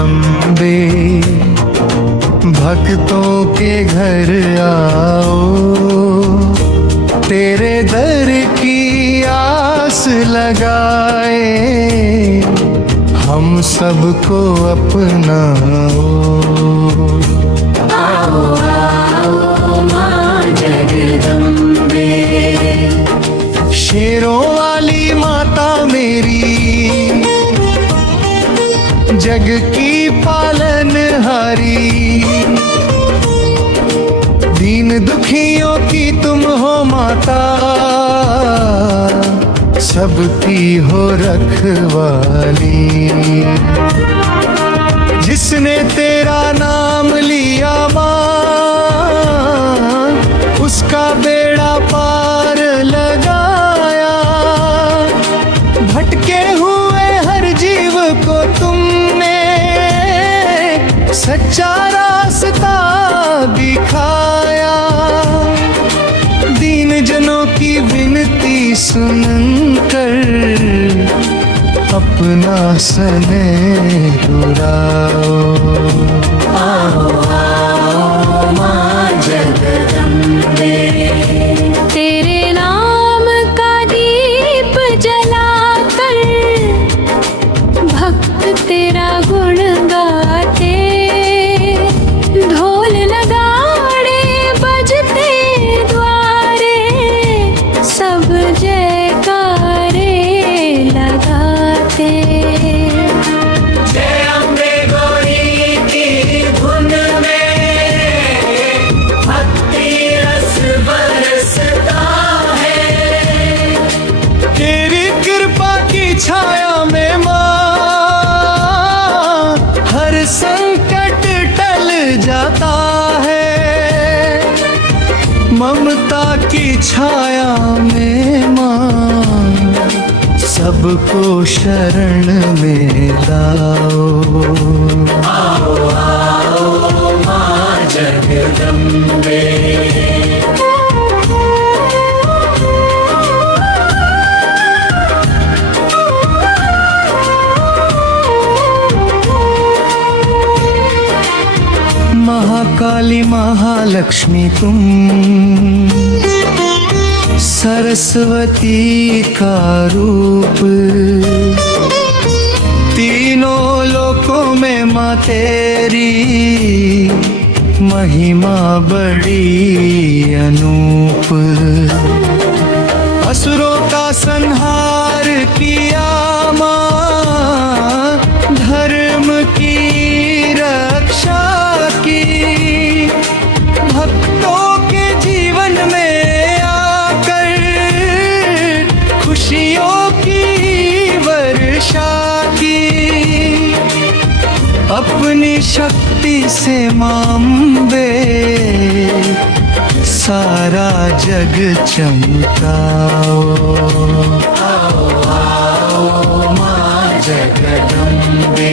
जगदम्बे, भक्तों के घर आओ, तेरे दर की आस लगाए, हम सबको अपनाओ। आओ आओ माँ जगदम्बे। शेरों वाली माता मेरी, जग की पालनहारी, दीन दुखियों की तुम हो माता, सबकी हो रखवाली। जिसने तेरा नाम लिया माँ, उसका बेड़ा पार लगाया। भटके हुए हर जीव को तुमने सच्चा रास्ता दिखाया। दीन जनों की विनती सुनकर अपना स्नेह उड़ाओ। आओ आओ माँ जगदम्बे। तेरे नाम का दीप जलाकर भक्त तेरा गुण गाते, ढोल नगाड़े बजते द्वारे, सब जयकारे लगाते। जय अम्बे गौरी की धुन में भक्ति रस बरसता है। तेरी कृपा की छाया में माँ, हर संकट टल जाता है। ममता की छाया में माँ, सबको शरण में लाओ। आओ आओ माँ जगदम्बे। महाकाली महालक्ष्मी तुम, सरस्वती का रूप, तीनों लोकों में माँ तेरी महिमा बड़ी अनूप। असुरों का संहार किया माँ, धर्म की रक्षा की। भक्तों के जीवन में आकर खुशियों की वर्षा की। अपनी शक्ति से माँ अम्बे, सारा जग चमकाओ। आओ आओ माँ जगदम्बे।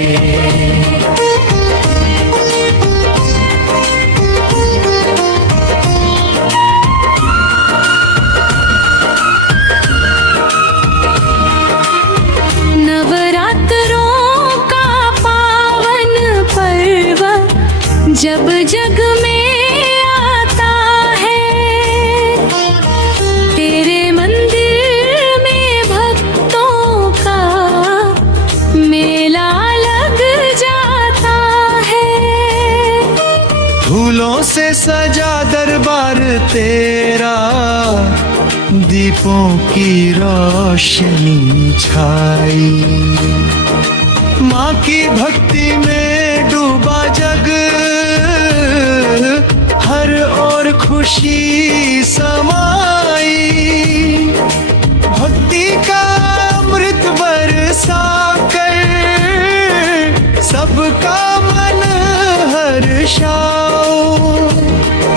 जब जग में आता है, तेरे मंदिर में भक्तों का मेला लग जाता है। फूलों से सजा दरबार तेरा, दीपों की रोशनी छाई। माँ की भक्ति में डूबा जग, हर ओर खुशी समाई। भक्ति का अमृत बरसा कर सबका मन हर्षाओ।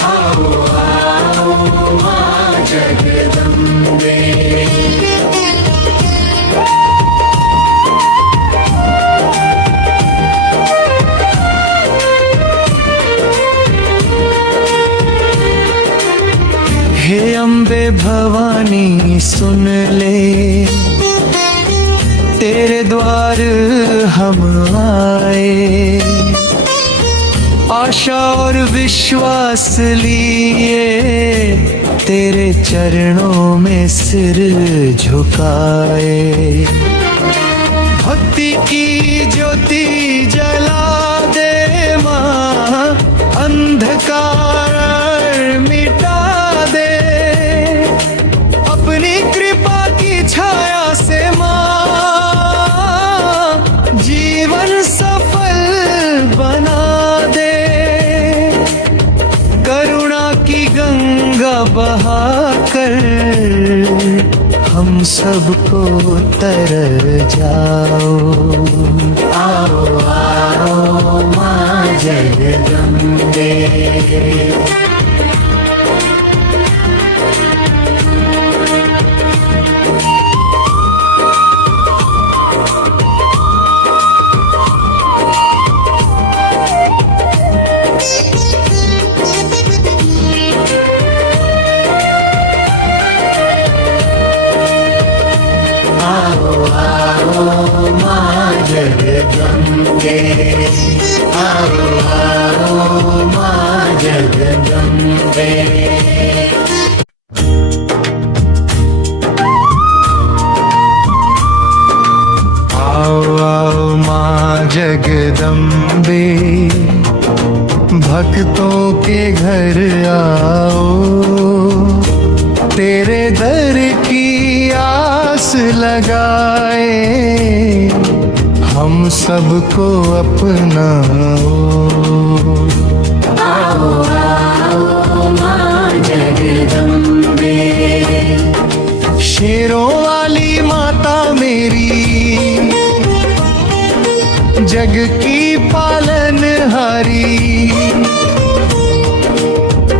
आओ आओ माँ जगदम्बे। हे अम्बे भवानी सुन ले, तेरे द्वार हम आए। आशा और विश्वास लिए तेरे चरणों में सिर झुकाए। भक्ति की ज्योति जला दे माँ, अंधकार मिटा दे। अपनी कृपा की छाया से माँ, जीवन सफल बना दे। करुणा की गंगा बहाकर हम सबको तर जाओ। आओ आओ माँ जगदम्बे। जगदम्बे आओ आओ माँ जगदम्बे। आओ आओ माँ जगदम्बे, भक्तों के घर आओ। तेरे दर की आस लगाए हम सबको अपनाओ। आओ आओ माँ जगदम्बे। शेरों वाली माता मेरी, जग की पालनहारी।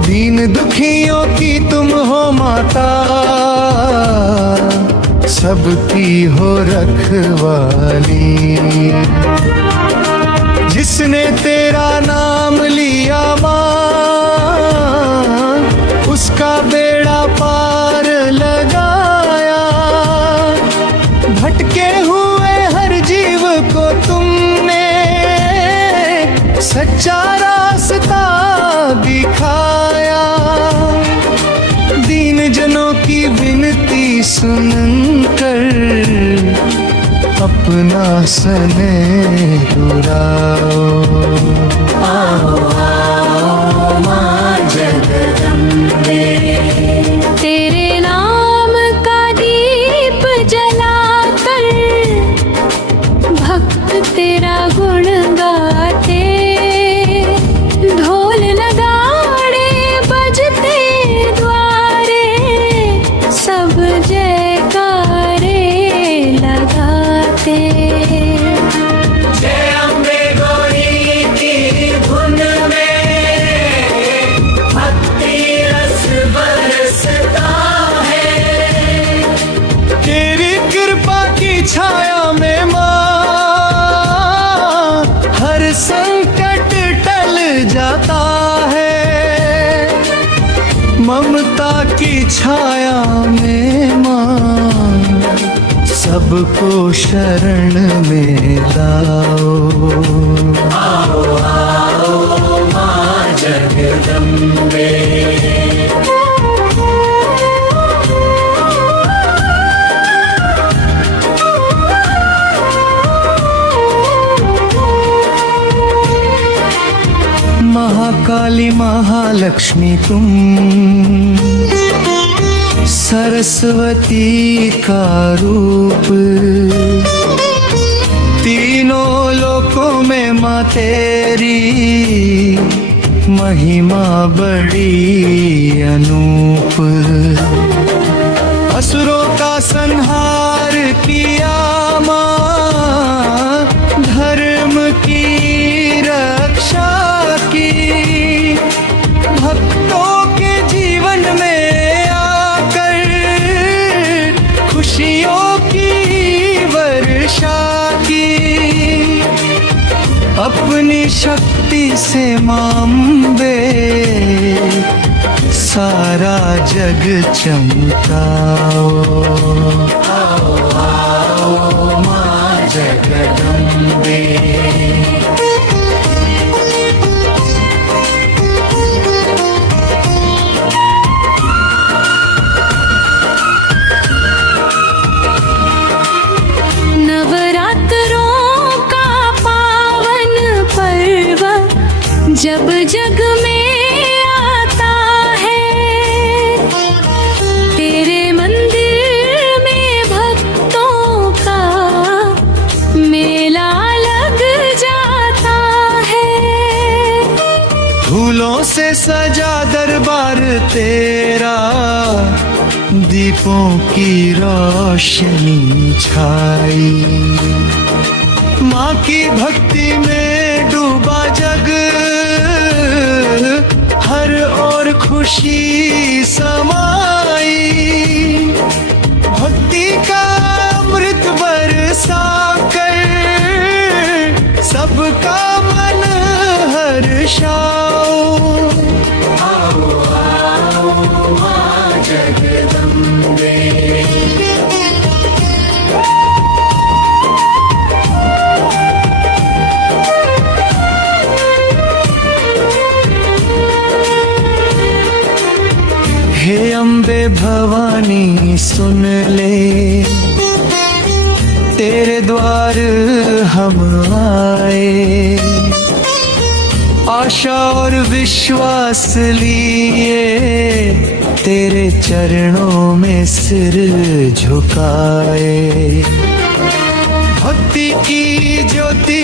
दीन दुखियों की तुम हो माता, सबकी हो रखवाली। जिसने तेरा नाम लिया माँ, उसका बेड़ा पार लगाया। भटके हुए हर जीव को तुमने सच्चा रास्ता दिखाया। दीन जनों की विनती सुनकर अपना स्नेह दुराओ। आओ आओ माँ जगदम्बे। तेरे नाम का दीप जलाकर भक्त तेरा गुण गाते। ढोल नगाड़े बजते द्वारे, सब जयकारे लगाते। जय अम्बे गौरी की धुन में भक्ति रस बरसता है। तेरी कृपा की छाया में माँ, हर संकट टल जाता है। ममता की छाया में माँ, सबको शरण में लाओ। आओ आओ माँ जगदम्बे। महाकाली महालक्ष्मी तुम, सरस्वती का रूप। तीनों लोकों में माँ तेरी महिमा बड़ी अनूप। असुरों का संहार किया माँ, धर्म की रक्षा की। भक्तों के जीवन में आकर खुशियों की वर्षा की। अपनी शक्ति से माँ अम्बे, सारा जग चमकाओ। आओ आओ माँ जगदम्बे। जब जग में आता है तेरे मंदिर में भक्तों का मेला लग जाता है। फूलों से सजा दरबार तेरा, दीपों की रोशनी छाई, माँ की भक्ति में डूबा जग, हर ओर खुशी समाई। भक्ति का अमृत बरसा कर सबका मन हर्षाओ। आओ आओ माँ जगदम्बे, हे अम्बे भवानी सुन ले, तेरे द्वार हम आए, आशा और विश्वास लिए तेरे चरणों में सिर झुकाए। भक्ति की ज्योति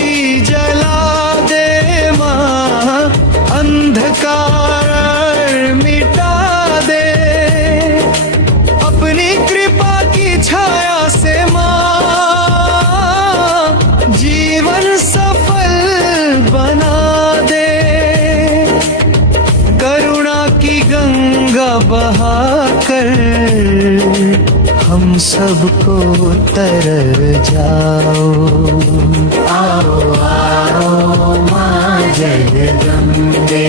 जला दे माँ, अंधकार मिटा दे, अपनी कृपा की छाया से माँ जीवन सफल बना दे। करुणा की गंगा बहाकर हम सबको तर जाओ। आओ आओ माँ जगदम्बे,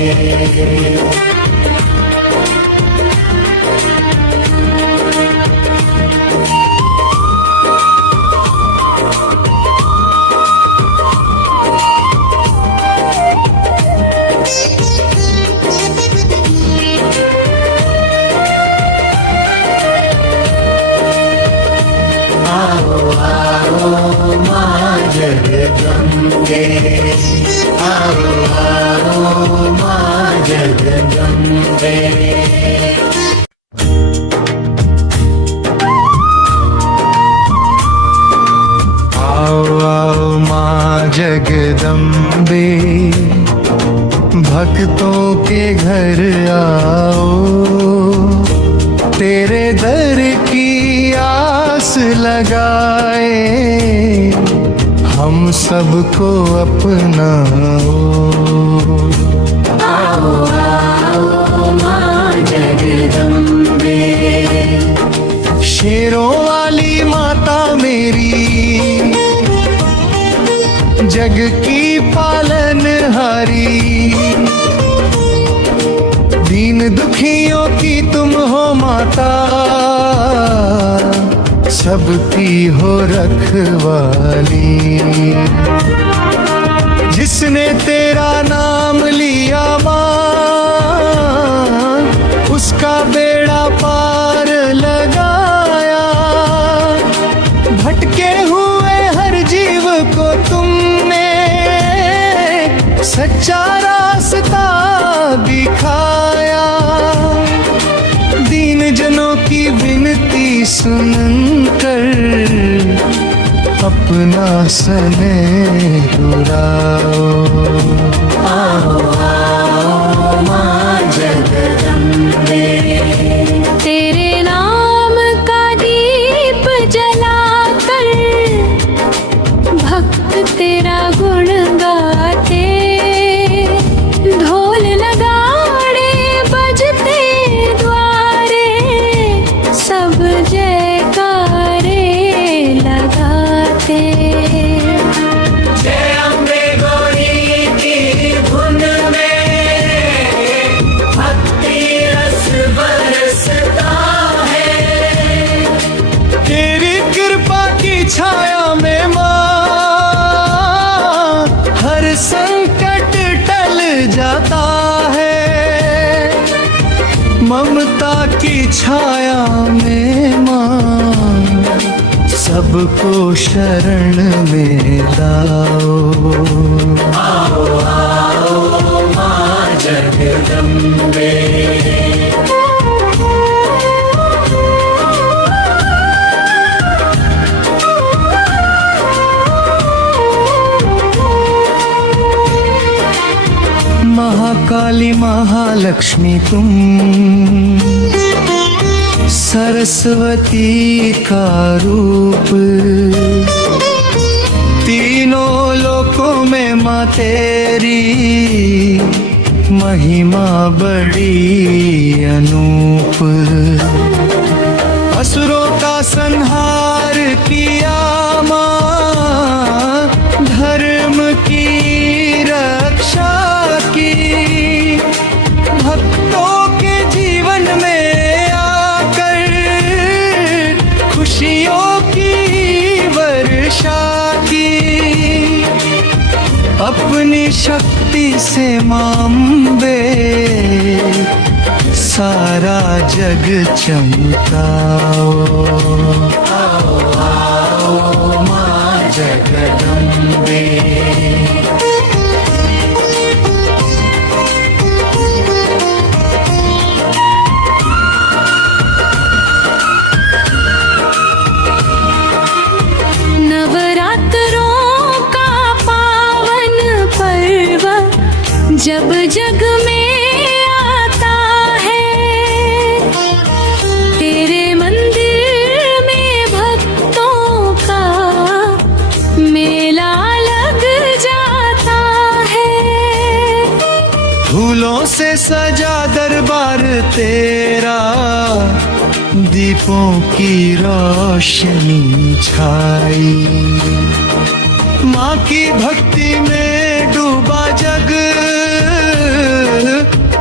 जगदम्बे, आओ आओ माँ जगदम्बे। आओ आओ माँ जगदम्बे, भक्तों के घर आओ, तेरे दर की आस लगाए हम सबको अपनाओ। आओ आओ माँ जगदम्बे, शेरों वाली माता मेरी, जग की पालनहारी, दीन दुखियों की तुम हो माता, सबकी हो रखवाली। जिसने तेरा नाम लिया माँ, उसका बेड़ा पार लगाया। भटके हुए हर जीव को तुमने सच्चा रास्ता दिखाया। दीन जनों की विनती सुनकर अपना स्नेह दुराओ। आओ आओ माँ जगदम्बे, तेरे नाम का दीप जलाकर भक्त तेरा गुण गाते, ढोल नगाड़े बजते द्वारे, सब जयकारे लगाते। जय अम्बे गौरी की धुन में भक्ति रस बरसता है। तेरी कृपा की छाया में माँ हर संकट टल जाता है। ममता की छाया में माँ सबको शरण में लाओ। आओ आओ माँ जगदम्बे। महाकाली महालक्ष्मी तुम, सरस्वती का रूप, तीनों लोकों में माँ तेरी महिमा बड़ी अनूप। असुरों का संहार किया माँ, धर्म की रक्षा की, भक्तों के जीवन में आकर खुशियों की वर्षा की। अपनी शक्ति से माँ अम्बे सारा जग चमकाओ। आओ आओ माँ जगदम्बे। जब जग में आता है, तेरे मंदिर में भक्तों का मेला लग जाता है। फूलों से सजा दरबार तेरा, दीपों की रोशनी छाई। माँ की भक्ति में डूबा जग,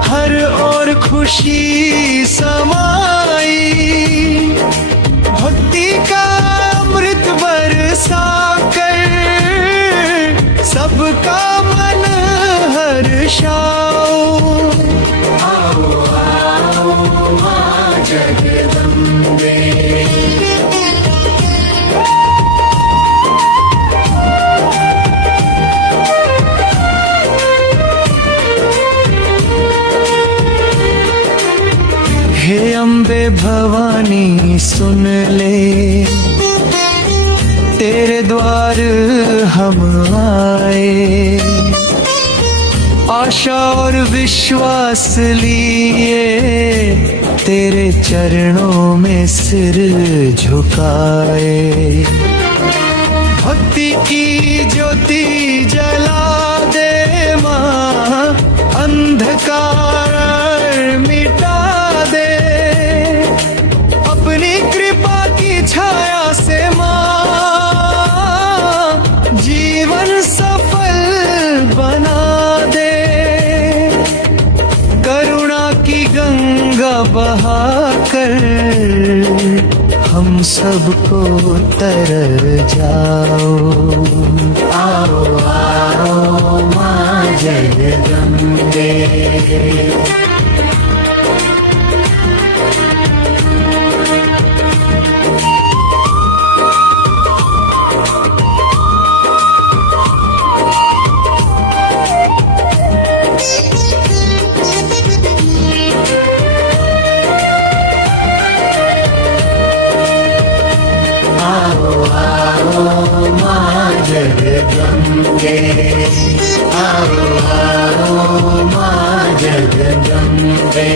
हर ओर खुशी समाई। भक्ति का अमृत बरसा कर सबका मन हर्षाओ। आओ आओ माँ जगदम्बे। हे अम्बे भवानी सुन ले, तेरे द्वार हम आए। आशा और विश्वास लिए तेरे चरणों में सिर झुकाए। भक्ति की ज्योति जला दे माँ, अंधकार मिटा दे। अपनी कृपा की छाया से माँ, जीवन सफल बना दे। करुणा की गंगा बहाकर हम सबको तर जाओ। आओ आओ माँ जगदम्बे। जगदम्बे। आओ आओ माँ जगदम्बे।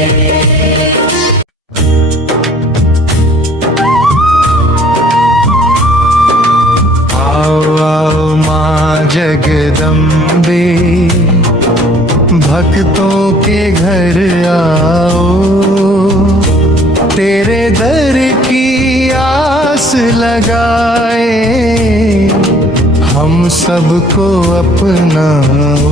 आओ आओ माँ जगदम्बे, भक्तों के घर आओ। तेरे दर की आस लगाए हम सबको अपनाओ।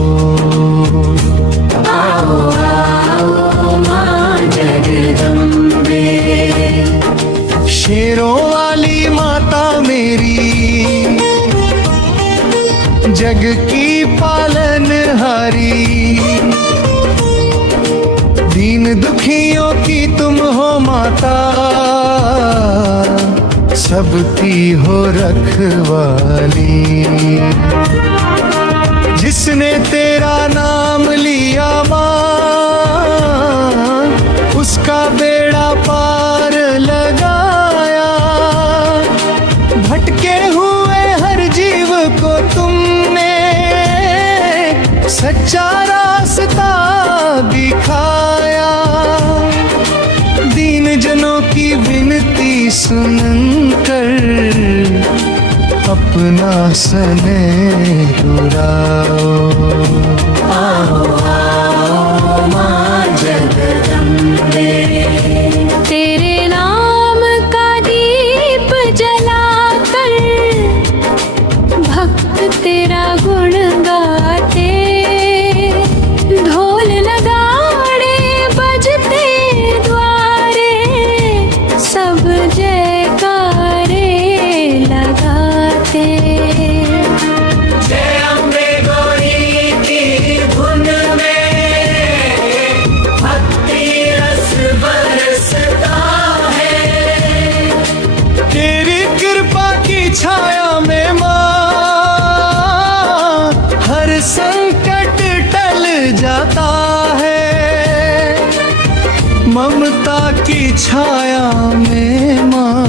आओ आओ माँ जगदम्बे। शेरों वाली माता मेरी, जग की पालनहारी। दीन दुखियों की तुम हो माता, सबकी हो रखवाली। जिसने तेरा नाम लिया माँ, सुनकर अपना स्नेह दुराओ। आओ आओ माँ जगदम्बे, तेरे नाम का दीप जलाकर भक्त तेरा गुण गाते, ढोल नगाड़े बजते द्वारे, सब जयकारे लगाते। जय अम्बे गौरी की धुन में भक्ति रस बरसता है। तेरी कृपा की छाया में माँ हर संकट टल जाता है। ममता की छाया में माँ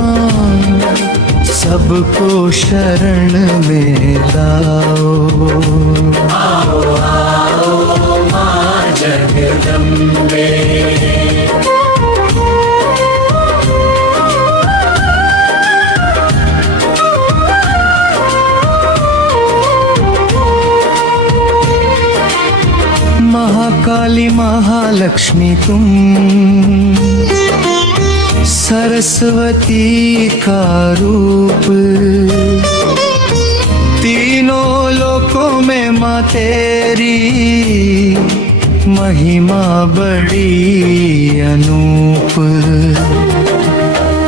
सबको शरण में लाओ। आओ आओ माँ जगदम्बे। महाकाली महालक्ष्मी तुम, सरस्वती का रूप, तीनों लोकों में माँ तेरी महिमा बड़ी अनूप।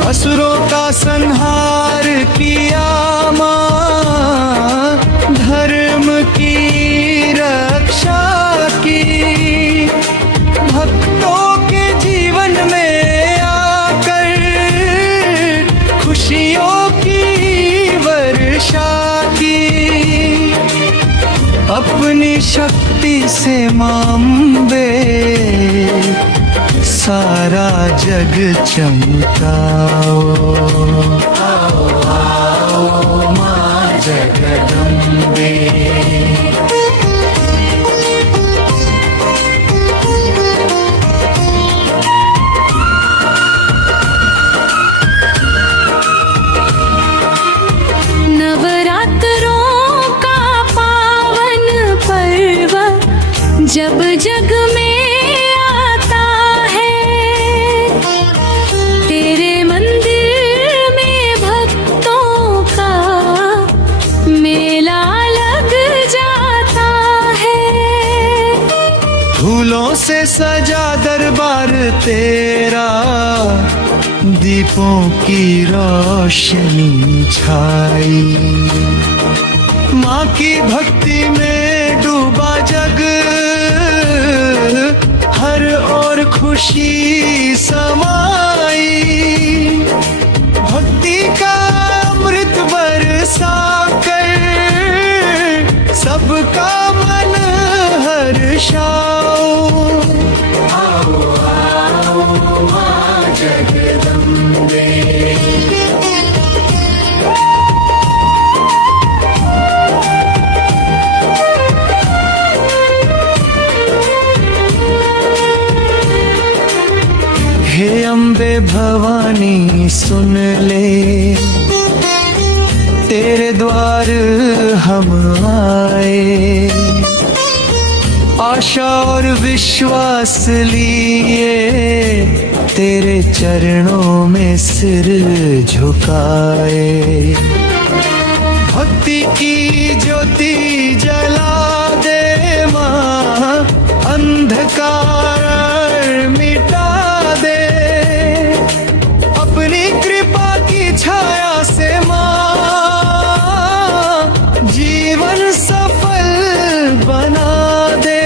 असुरों का संहार किया माँ, धर्म की रक्षा की, भक्तों के जीवन में आकर खुशियों की वर्षा की। अपनी शक्ति से माँ अम्बे सारा जग चमकाओ। आओ आओ माँ जगदम्बे। जब जग में आता है, तेरे मंदिर में भक्तों का मेला लग जाता है। फूलों से सजा दरबार तेरा, दीपों की रोशनी छाई। माँ की भक्ति में डूबा जग, हर ओर खुशी समाई। भक्ति का अमृत बरसा कर सबका मन हर्षाओ। आओ आओ माँ जगदम्बे। हे अम्बे भवानी सुन ले, तेरे द्वार हम आए। आशा और विश्वास लिए तेरे चरणों में सिर झुकाए। भक्ति की ज्योति जला दे माँ, अंधकार मिटा दे। अपनी कृपा की छाया से माँ जीवन सफल बना दे।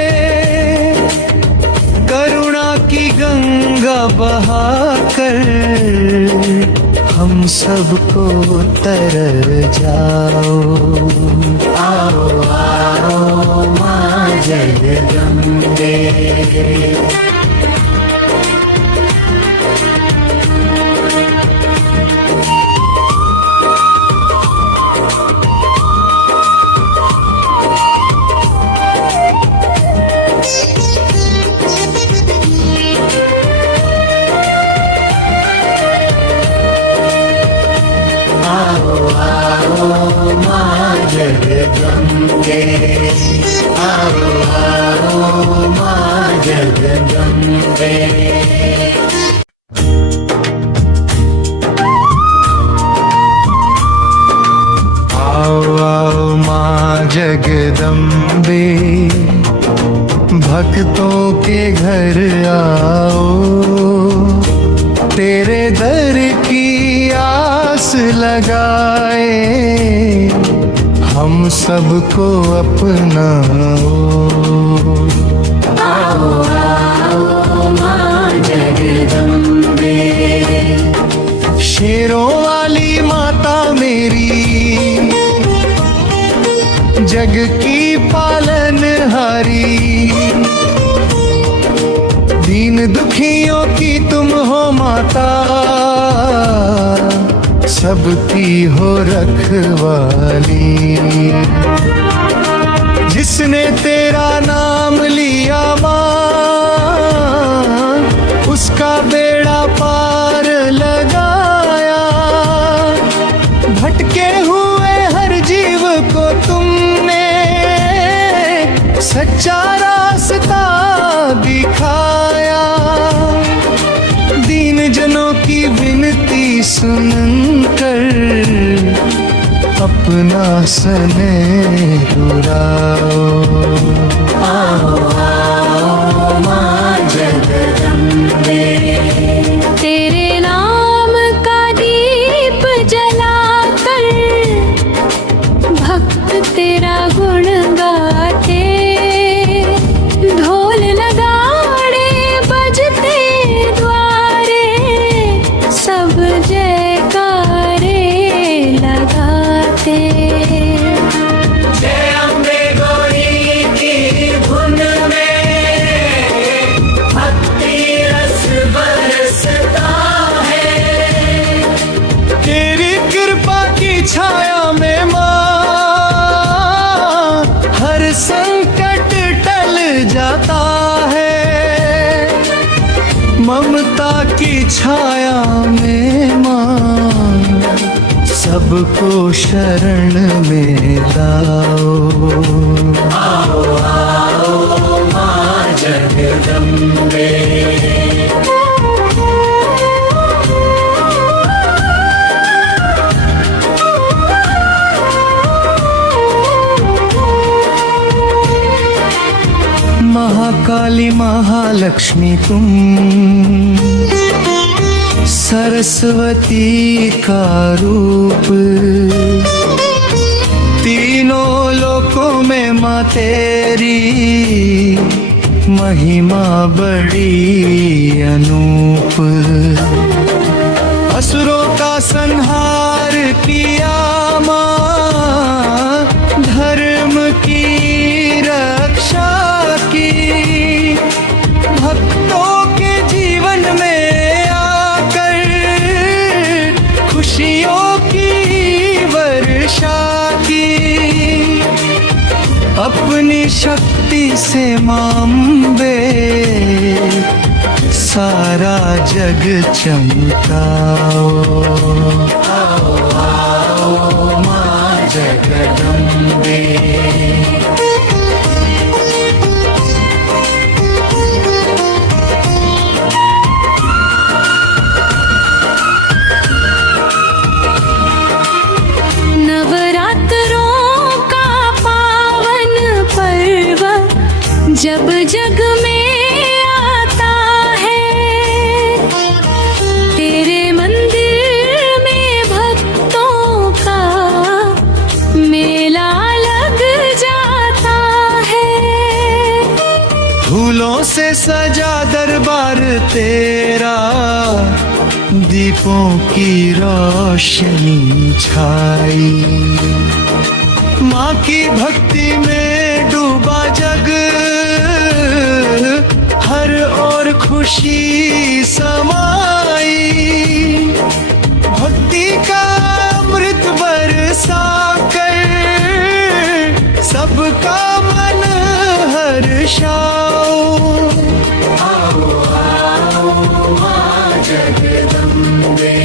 करुणा की गंगा बहाकर हम सबको तर जाओ। आओ आओ माँ जगदम्बे। जगदम्बे, आओ आओ माँ जगदम्बे। आओ आओ माँ जगदम्बे, भक्तों के घर आओ, तेरे दर की आस लगाए, हम सबको अपनाओ। आओ आओ माँ जगदम्बे, शेरों वाली माता मेरी, जग की पालनहारी, दीन दुखियों की तुम हो माता, सबकी हो रखवाली। जिसने तेरा नाम लिया माँ, उसका बेड़ा पार लगाया, भटके हुए हर जीव को तुमने सच्चा रास्ता दिखाया। दीन जनों की विनती सुनकर अपना स्नेह उड़ाओ। आओ आओ माँ जगदम्बे, तेरे नाम का दीप जलाकर भक्त तेरा गुण गाते, ढोल नगाड़े बजते द्वारे, सब जयकारे लगाते। जय अम्बे गौरी की धुन में भक्ति रस बरसता है, तेरी कृपा की छाया में माँ हर संकट टल जाता है। ममता की छाया में माँ सबको शरण में लाओ। आओ आओ माँ जगदम्बे, महाकाली महालक्ष्मी तुम, सरस्वती का रूप, तीनों लोकों में माँ तेरी महिमा बड़ी अनूप। असुरों का संहार किया माँ, धर्म की रक्षा की, भक्तों के जीवन में आकर खुशियों की वर्षा की। अपनी शक्ति से माँ अम्बे सारा जग चमकाओ। आओ आओ माँ जगदम्बे, जब जग में आता है, तेरे मंदिर में भक्तों का मेला लग जाता है। फूलों से सजा दरबार तेरा, दीपों की रोशनी छाई, माँ की भक्ति में डूबा जग, हर ओर खुशी समाई। भक्ति का अमृत बरसा कर सबका मन हर्षाओ। आओ आओ माँ जगदम्बे,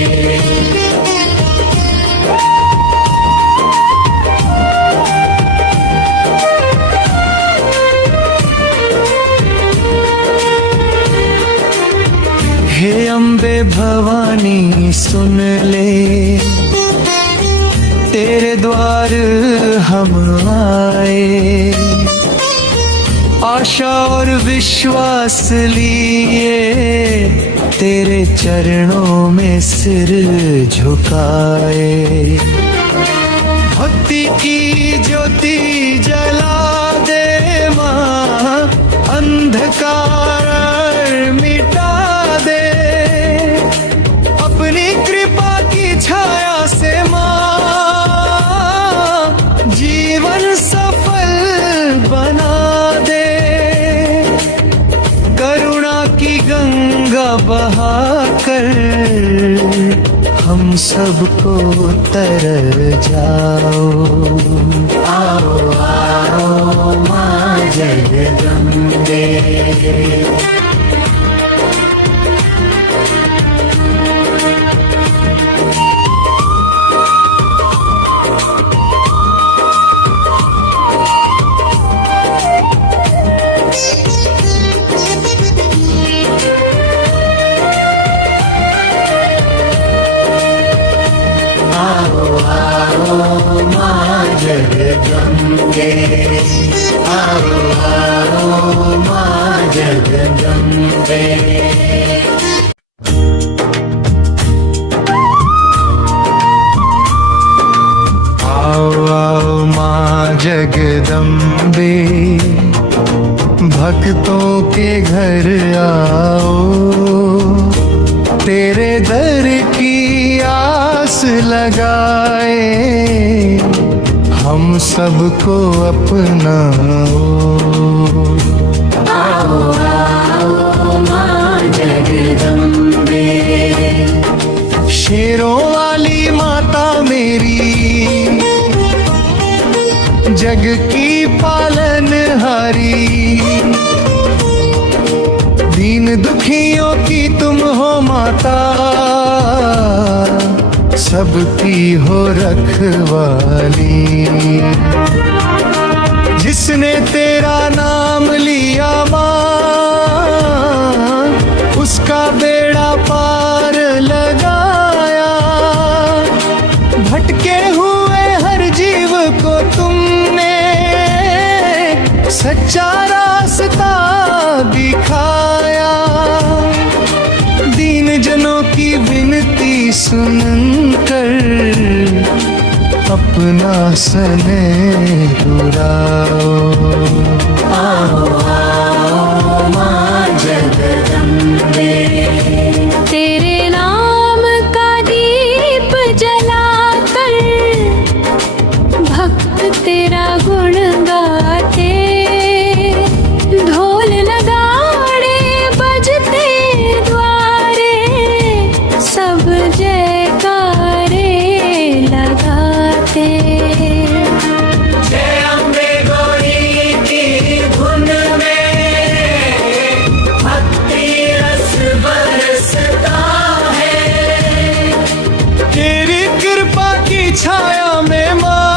भवानी सुन ले, तेरे द्वार हम आए, आशा और विश्वास लिए, तेरे चरणों में सिर झुकाए। भक्ति की ज्योति जला दे माँ, अंधकार मिटा दे, अपनी कृपा की छाया से माँ, जीवन सफल बना दे। करुणा की गंगा बहाकर हम सबको तर जाओ। आओ आओ माँ जगदम्बे, जगदम्बे, आओ आओ माँ जगदम्बे। आओ आओ माँ जगदम्बे, भक्तों के घर आओ, तेरे दर की आस लगाए, हम सबको अपनाओ। आओ आओ माँ जगदम्बे, शेरों वाली माता मेरी, जग की पालनहारी, दीन दुखियों की तुम हो माता, सबकी हो रखवाली। जिसने तेरा नाम लिया माँ, उसका बेड़ा पार लगाया, भटके हुए हर जीव को तुमने सच्चा रास्ता दिखाया। दीन जनों की विनती सुनकर अपना स्नेह दुराओ। आओ आओ माँ जगदम्बे, तेरे नाम का दीप जलाकर भक्त तेरा गुण गाते, ढोल नगाड़े बजते द्वारे, सब जयकारे लगाते। जय अम्बे गौरी की धुन में भक्ति रस बरसता है, तेरी कृपा की छाया में माँ,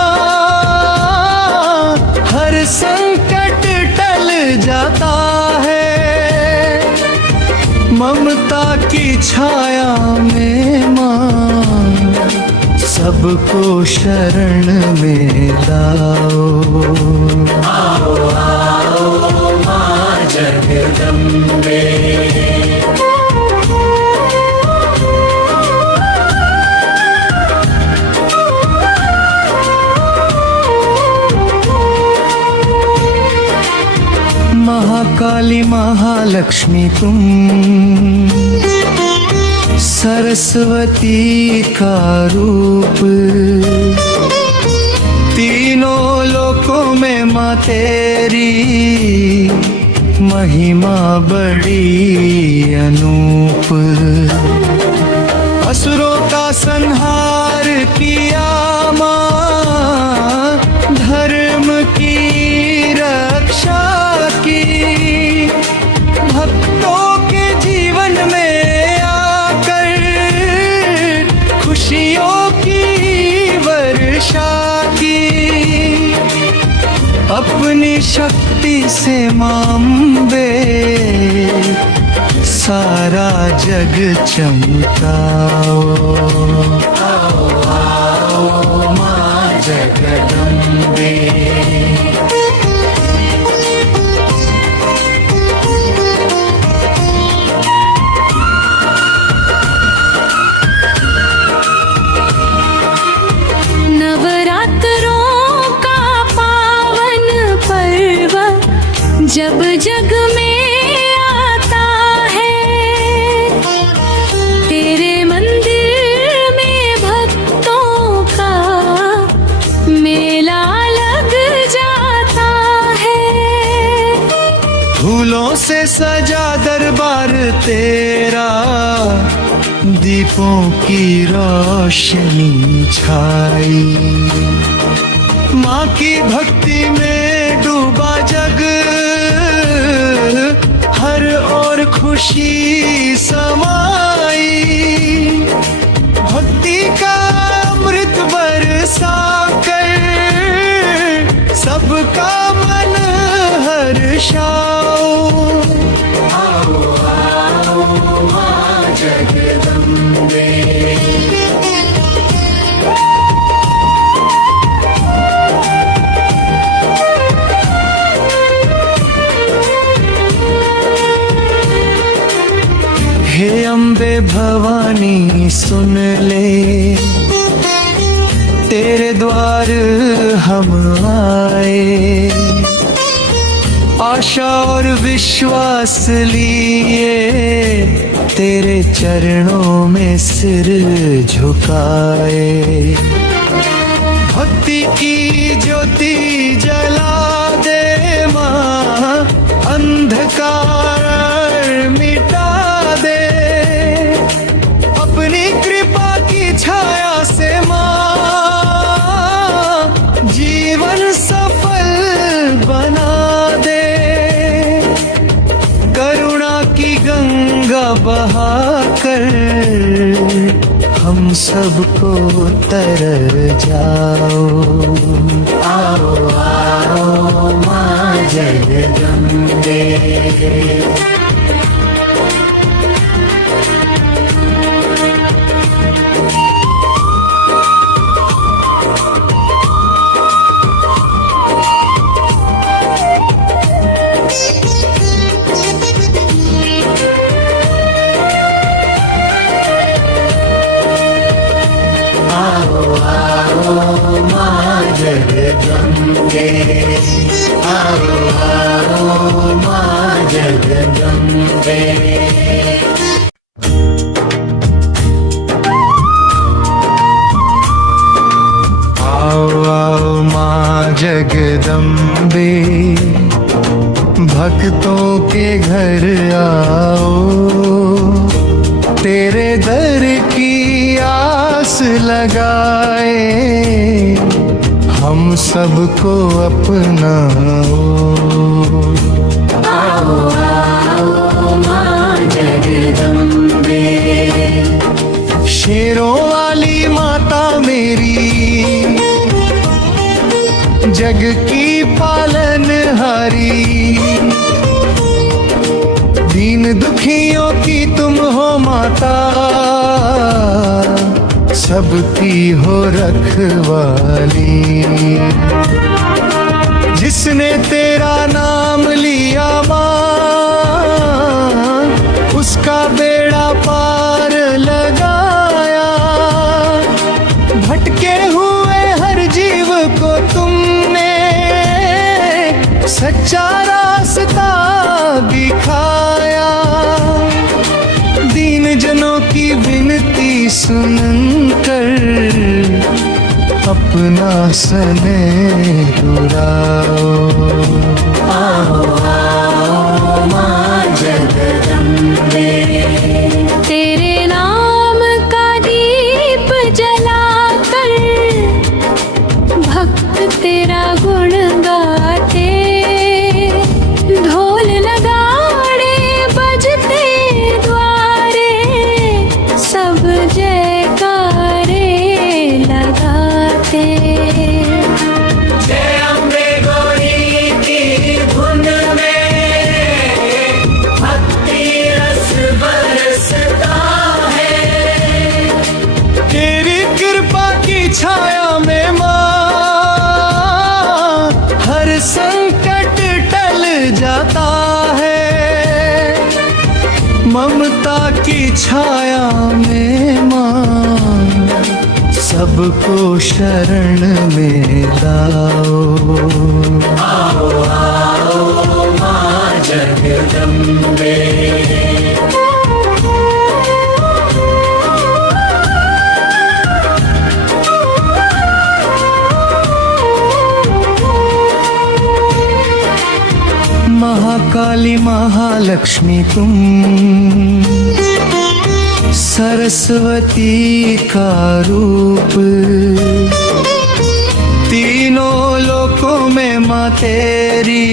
हर संकट टल जाता है। ममता की छाया में माँ, सबको शरण में लाओ। आओ आओ माँ जगदम्बे, महाकाली महालक्ष्मी तुम, सरस्वती का रूप, तीनों लोकों में माँ तेरी महिमा बड़ी अनूप। असुरों का संहार किया माँ, धर्म की रक्षा की, भक्तों के जीवन में आकर खुशियों की वर्षा की। अपनी शक्ति से माँ अम्बे सारा जग चमकाओ। आओ आओ माँ जगदम्बे। जब जग में आता है, तेरे मंदिर में भक्तों का मेला लग जाता है। फूलों से सजा दरबार तेरा, दीपों की रोशनी छाई। माँ की भक्ति में डूबा जग, हर ओर खुशी समाई। भक्ति का अमृत बरसा कर सबका मन हर्षाओ। आओ आओ माँ जगदम्बे। हे अम्बे भवानी सुन ले, तेरे द्वार हम आए। आशा और विश्वास लिए, तेरे चरणों में सिर झुकाए। भक्ति की ज्योति जला दे माँ, अंधकार मिटा दे। अपनी कृपा की छाया से माँ, जीवन सफल बना दे। करुणा की गंगा बहाकर हम सबको तर जाओ। आओ आओ माँ जगदम्बे। जगदम्बे। आओ आओ माँ जगदम्बे। आओ आओ माँ जगदम्बे, भक्तों के घर आओ। तेरे दर की आस लगाए, हम सबको अपनाओ। आओ आओ माँ जगदम्बे। शेरों वाली माता मेरी, जग की पालनहारी। दीन दुखियों की तुम हो माता, सबकी हो रखवाली। जिसने तेरा नाम लिया माँ, उसका बेड़ा पार लगाया। भटके हुए हर जीव को तुमने सच्चा रास्ता दिखाया। दीन जनों की विनती सुनकर अपना स्नेह दुराओ। आओ आओ माँ जगदम्बे। तेरे नाम का दीप जलाकर भक्त तेरा गुण गाते। ढोल नगाड़े बजते द्वारे, सब जयकारे लगाते। जय अम्बे गौरी की धुन में छाया में माँ हर संकट टल जाता है। ममता की छाया में माँ सबको शरण में लाओ। आओ आओ माँ जगदम्बे। महाकाली महालक्ष्मी तुम सरस्वती का रूप, तीनों लोकों में माँ तेरी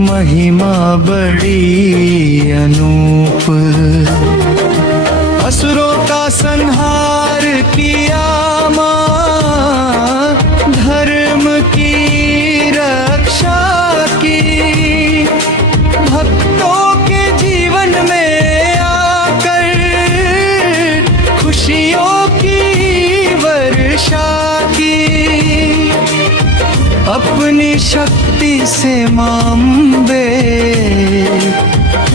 महिमा बड़ी अनूप। असुरों का संहार किया माँ, धर्म की रक्षा की, भक्तों के जीवन में आकर खुशियों की वर्षा की। अपनी शक्ति से माँ अम्बे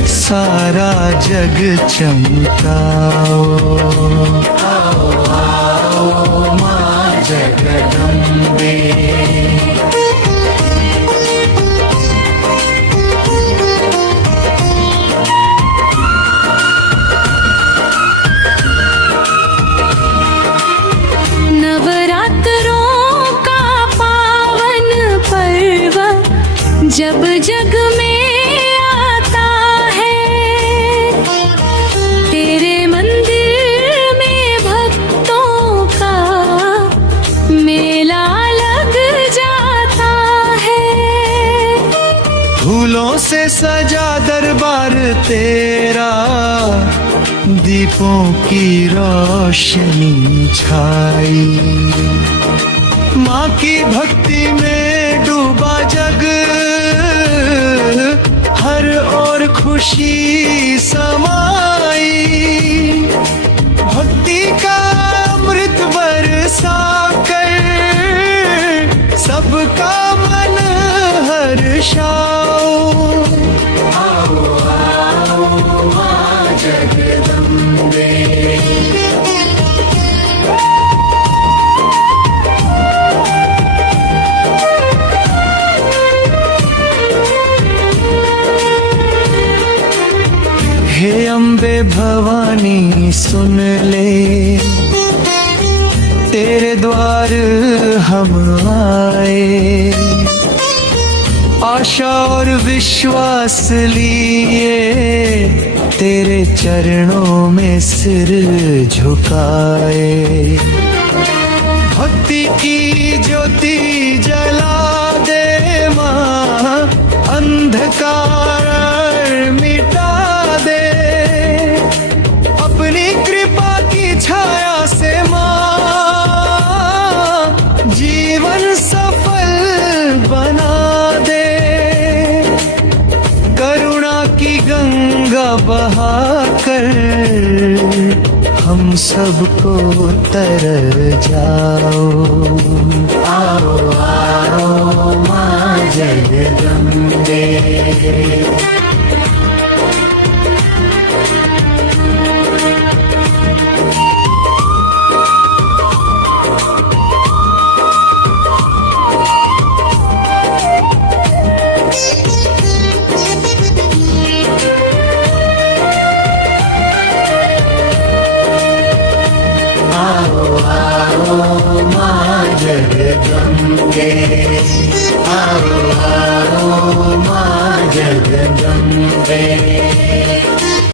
सारा जग चमकाओ। आओ आओ माँ जगदम्बे। जब जग में आता है, तेरे मंदिर में भक्तों का मेला लग जाता है। फूलों से सजा दरबार तेरा, दीपों की रोशनी छाई। माँ की भक्ति में डूबा जग, हर ओर खुशी समाई। भक्ति का अमृत बरसा कर सबका मन हर्षाओ। आओ आओ माँ जगदम्बे। हे अम्बे भवानी सुन ले, तेरे द्वार हम आए। आशा और विश्वास लिए तेरे चरणों में सिर झुकाए। भक्ति की ज्योति जला दे माँ, अंधकार मिटा दे। अपनी कृपा की छाया से माँ जीवन सफल बना दे। करुणा की गंगा बहाकर हम सबको तर जाओ। आओ आओ माँ जगदम्बे। जगदम्बे। आओ आओ माँ जगदम्बे।